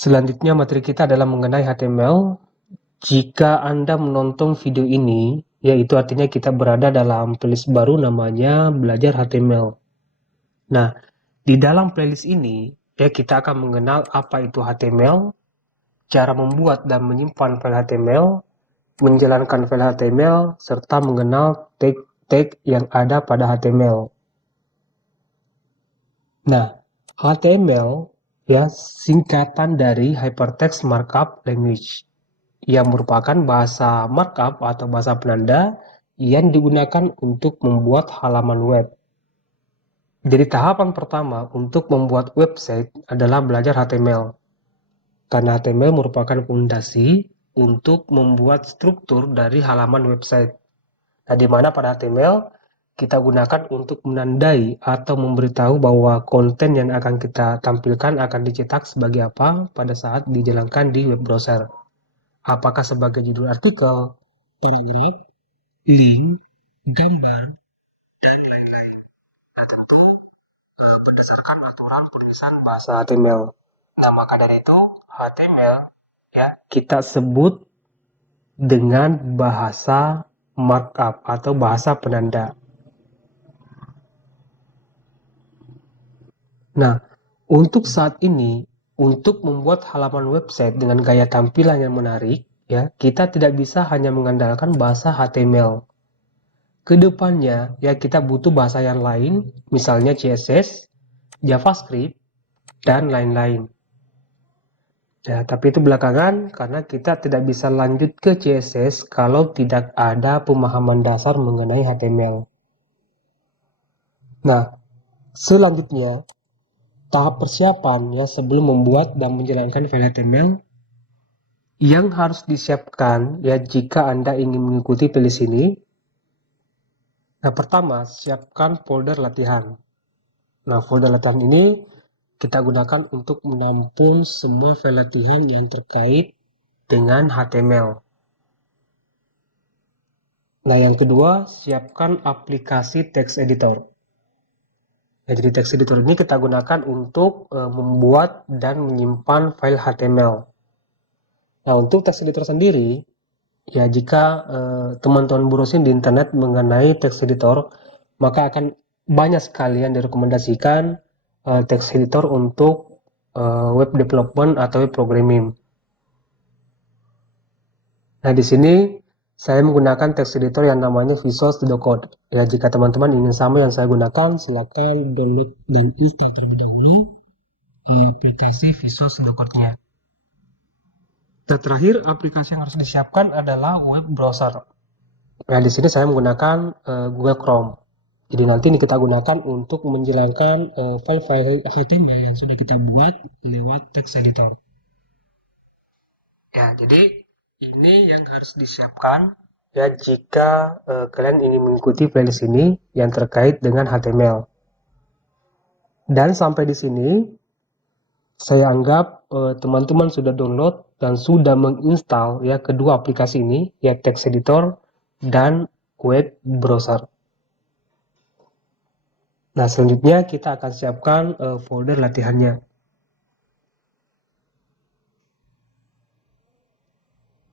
Selanjutnya materi kita adalah mengenai HTML. Jika Anda menonton video ini, yaitu artinya kita berada dalam playlist baru namanya Belajar HTML. Nah, di dalam playlist ini, ya kita akan mengenal apa itu HTML, cara membuat dan menyimpan file HTML, menjalankan file HTML, serta mengenal tag-tag yang ada pada HTML. Nah, HTML ya singkatan dari Hypertext Markup Language yang merupakan bahasa markup atau bahasa penanda yang digunakan untuk membuat halaman web. Jadi tahapan pertama untuk membuat website adalah belajar HTML. Karena HTML merupakan fondasi untuk membuat struktur dari halaman website. Nah, di mana pada HTML kita gunakan untuk menandai atau memberitahu bahwa konten yang akan kita tampilkan akan dicetak sebagai apa pada saat dijalankan di web browser. Apakah sebagai judul artikel, paragraf, link, gambar, dan lain-lain. Nah, tentu berdasarkan aturan penulisan bahasa HTML. Nah, maka dari itu HTML ya kita sebut dengan bahasa markup atau bahasa penanda. Nah, untuk saat ini, untuk membuat halaman website dengan gaya tampilan yang menarik, ya, kita tidak bisa hanya mengandalkan bahasa HTML. Kedepannya, ya kita butuh bahasa yang lain, misalnya CSS, JavaScript, dan lain-lain. Ya, tapi itu belakangan karena kita tidak bisa lanjut ke CSS kalau tidak ada pemahaman dasar mengenai HTML. Nah, selanjutnya, tahap persiapan ya sebelum membuat dan menjalankan file HTML yang harus disiapkan ya jika Anda ingin mengikuti playlist ini. Nah, pertama, siapkan folder latihan. Nah, folder latihan ini kita gunakan untuk menampung semua file latihan yang terkait dengan HTML. Nah, yang kedua, siapkan aplikasi text editor. Nah, jadi text editor ini kita gunakan untuk membuat dan menyimpan file HTML. Nah, untuk text editor sendiri, ya jika teman-teman browsing di internet mengenai text editor, maka akan banyak sekali yang direkomendasikan text editor untuk web development atau web programming. Nah, di sini saya menggunakan text editor yang namanya Visual Studio Code. Ya, jika teman-teman ingin sama yang saya gunakan, silakan download dan install terlebih dahulu aplikasi Visual Studio Code-nya. Terakhir, aplikasi yang harus disiapkan adalah web browser. Nah, di sini saya menggunakan Google Chrome. Jadi nanti ini kita gunakan untuk menjalankan file-file HTML yang sudah kita buat lewat text editor. Ya, jadi ini yang harus disiapkan ya jika kalian ingin mengikuti playlist ini yang terkait dengan HTML. Dan sampai di sini saya anggap teman-teman sudah download dan sudah menginstal ya kedua aplikasi ini, ya text editor dan web browser. Nah, selanjutnya kita akan siapkan folder latihannya.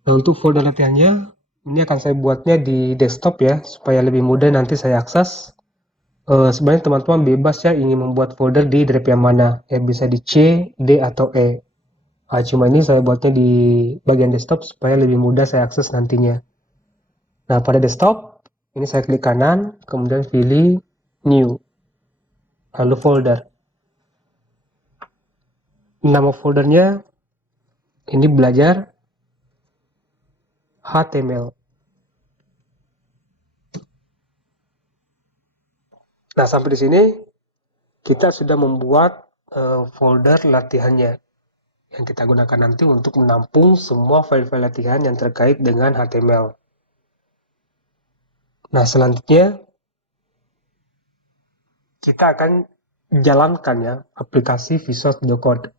Nah, untuk folder latihannya ini akan saya buatnya di desktop ya supaya lebih mudah nanti saya akses. Sebenarnya teman-teman bebas ya ingin membuat folder di drive yang mana, ya bisa di C, D, atau E. Nah, cuma ini saya buatnya di bagian desktop supaya lebih mudah saya akses nantinya. Nah, pada desktop ini saya klik kanan, kemudian pilih new, lalu folder. Nama foldernya ini belajar HTML. Nah, sampai di sini kita sudah membuat folder latihannya yang kita gunakan nanti untuk menampung semua file-file latihan yang terkait dengan HTML. Nah, selanjutnya kita akan jalankan ya aplikasi Visual Studio Code.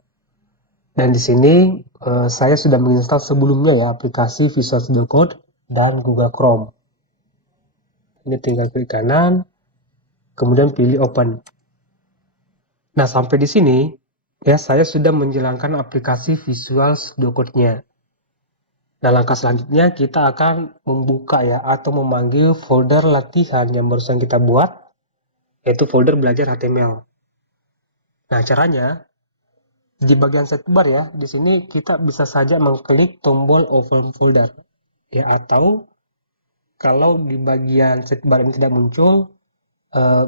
Dan di sini saya sudah menginstal sebelumnya ya aplikasi Visual Studio Code dan Google Chrome. Ini tinggal klik kanan, kemudian pilih Open. Nah, sampai di sini ya saya sudah menjalankan aplikasi Visual Studio Code-nya. Nah, langkah selanjutnya kita akan membuka ya atau memanggil folder latihan yang barusan kita buat, yaitu folder belajar HTML. Nah, caranya di bagian sidebar ya, di sini kita bisa saja mengklik tombol Open Folder ya, atau kalau di bagian sidebar ini tidak muncul,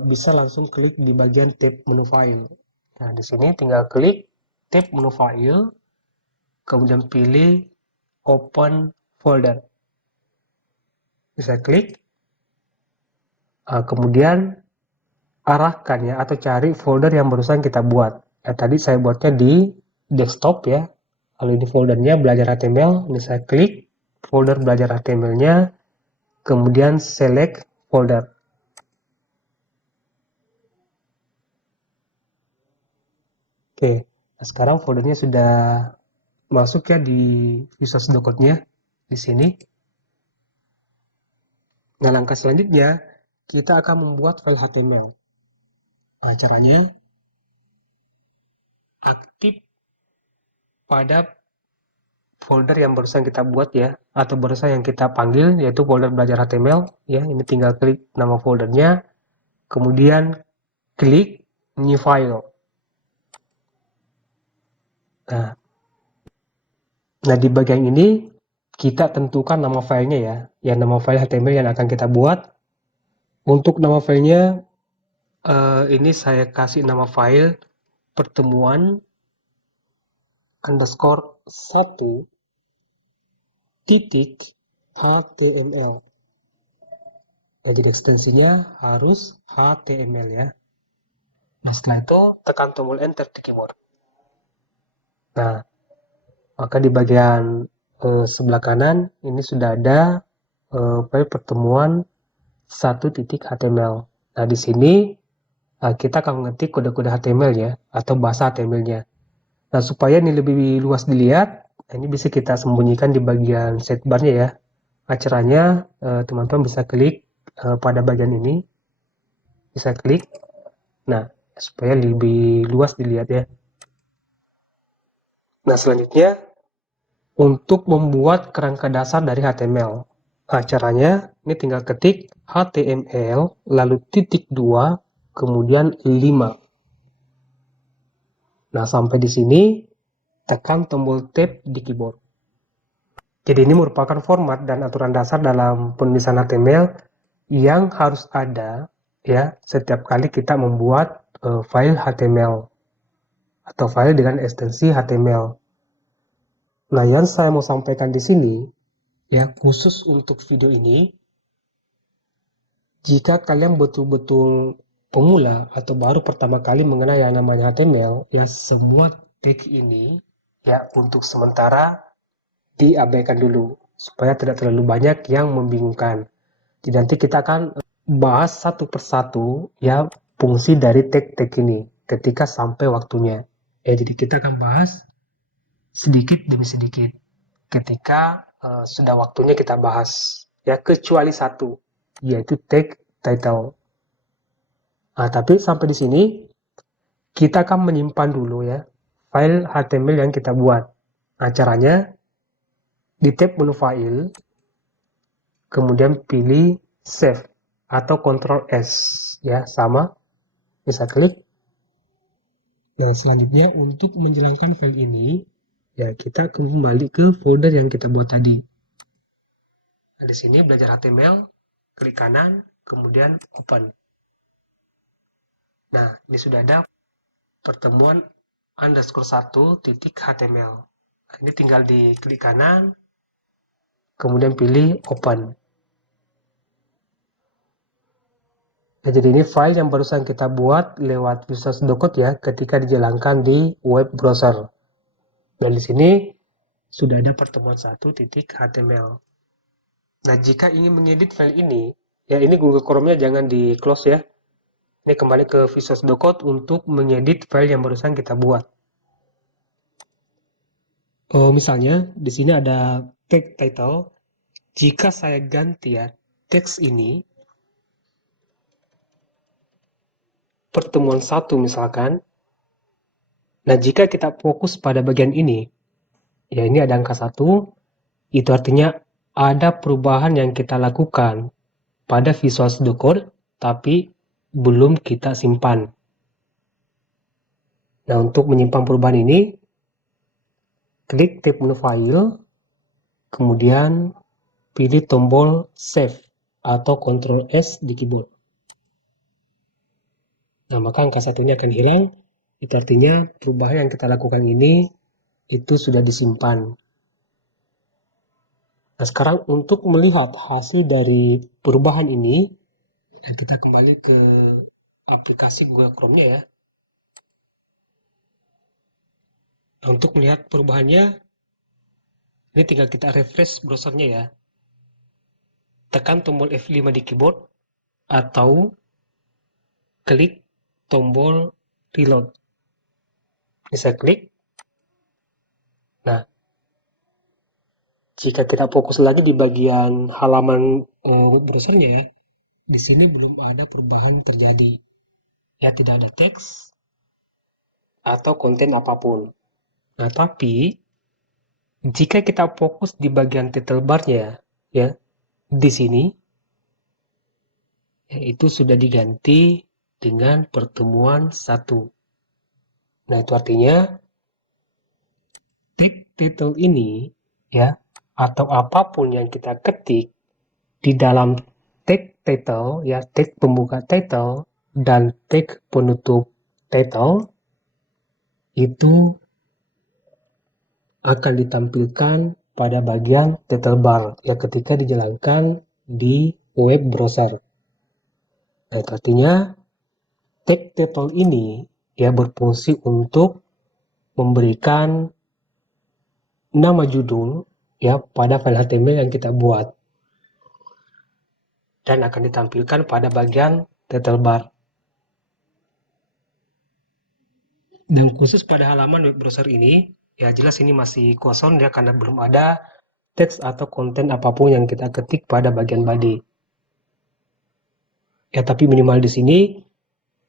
bisa langsung klik di bagian tab menu file. Nah, di sini tinggal klik tab menu file, kemudian pilih Open Folder. Bisa klik, kemudian arahkan ya atau cari folder yang barusan kita buat. Ya, tadi saya buatnya di desktop ya. Kalau ini foldernya belajar HTML, ini saya klik folder belajar HTML-nya, kemudian select folder. Oke, nah sekarang foldernya sudah masuk ya di Visual Studio Code-nya di sini. Nah, langkah selanjutnya kita akan membuat file HTML. Nah, caranya aktif pada folder yang barusan kita buat ya, atau barusan yang kita panggil, yaitu folder belajar HTML ya. Ini tinggal klik nama foldernya, kemudian klik new file. Nah, di bagian ini kita tentukan nama filenya ya, nama file HTML yang akan kita buat. Untuk nama filenya ini saya kasih nama file pertemuan underscore 1 titik HTML. Ya, jadi ekstensinya harus HTML ya. Nah, setelah itu tekan tombol enter di keyboard. Nah, maka di bagian sebelah kanan ini sudah ada file pertemuan 1.html. Nah, di sini kita akan mengetik kode-kode HTML ya, atau bahasa HTML-nya. Nah, supaya ini lebih luas dilihat, ini bisa kita sembunyikan di bagian sidebar-nya ya. Caranya teman-teman bisa klik pada bagian ini, bisa klik. Nah, supaya lebih luas dilihat ya. Nah, selanjutnya untuk membuat kerangka dasar dari HTML. Nah, caranya ini tinggal ketik HTML lalu titik 2 kemudian 5. Nah, sampai di sini tekan tombol tab di keyboard. Jadi ini merupakan format dan aturan dasar dalam penulisan HTML yang harus ada ya setiap kali kita membuat file HTML atau file dengan ekstensi HTML. Nah, yang saya mau sampaikan di sini ya, khusus untuk video ini, jika kalian betul-betul pemula atau baru pertama kali mengenal yang namanya HTML, ya semua tag ini ya untuk sementara diabaikan dulu supaya tidak terlalu banyak yang membingungkan. Jadi nanti kita akan bahas satu persatu ya fungsi dari tag-tag ini ketika sampai waktunya. Jadi kita akan bahas sedikit demi sedikit ketika sudah waktunya kita bahas ya, kecuali satu yaitu tag title. Nah, tapi sampai di sini kita akan menyimpan dulu ya file HTML yang kita buat. Nah, caranya di tab menu file, kemudian pilih save atau Ctrl S ya, sama bisa klik. Nah, selanjutnya untuk menjalankan file ini ya kita kembali ke folder yang kita buat tadi. Nah, di sini belajar HTML, klik kanan, kemudian open. Nah, ini sudah ada pertemuan underscore 1.html. Nah, ini tinggal di klik kanan, kemudian pilih open. Nah, jadi ini file yang barusan kita buat lewat Visual Studio Code ya, ketika dijalankan di web browser. Dan di sini sudah ada pertemuan 1.html. Nah, jika ingin mengedit file ini, ya ini Google Chrome-nya jangan di close ya. Ini kembali ke Visual Studio Code untuk mengedit file yang barusan kita buat. Misalnya di sini ada tag title. Jika saya ganti ya teks ini pertemuan 1 misalkan, Nah, jika kita fokus pada bagian ini, ya ini ada angka 1, itu artinya ada perubahan yang kita lakukan pada Visual Studio Code, tapi belum kita simpan. Nah, untuk menyimpan perubahan ini, klik tab menu File, kemudian pilih tombol Save atau Ctrl S di keyboard. Nah, maka angka 1-nya akan hilang. Itu artinya perubahan yang kita lakukan ini itu sudah disimpan. Nah, sekarang untuk melihat hasil dari perubahan ini, kita kembali ke aplikasi Google Chrome-nya ya. Nah, untuk melihat perubahannya, ini tinggal kita refresh browsernya ya. Tekan tombol F5 di keyboard atau klik tombol reload. Ini saya klik. Nah, jika kita fokus lagi di bagian halaman web browsernya ya, di sini belum ada perubahan terjadi. Ya, tidak ada teks atau konten apapun. Nah, tapi jika kita fokus di bagian title bar-nya ya, di sini ya, itu sudah diganti dengan pertemuan 1. Nah, itu artinya tag title ini ya, atau apapun yang kita ketik di dalam tag title ya, tag pembuka title dan tag penutup title itu akan ditampilkan pada bagian title bar ya, ketika dijalankan di web browser. Nah, itu artinya tag title ini ya berfungsi untuk memberikan nama judul ya pada file HTML yang kita buat dan akan ditampilkan pada bagian title bar. Dan khusus pada halaman web browser ini, ya jelas ini masih kosong ya karena belum ada teks atau konten apapun yang kita ketik pada bagian body. Ya, tapi minimal di sini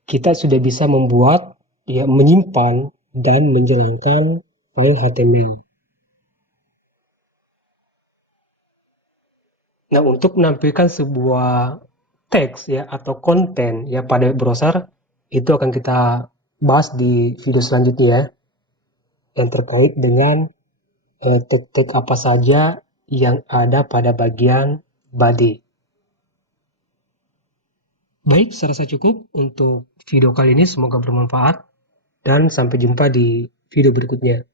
kita sudah bisa membuat, ya menyimpan dan menjalankan file HTML. Nah, untuk menampilkan sebuah teks ya atau konten ya pada web browser itu akan kita bahas di video selanjutnya ya, yang terkait dengan tag-tag apa saja yang ada pada bagian body. Baik, saya rasa cukup untuk video kali ini, semoga bermanfaat dan sampai jumpa di video berikutnya.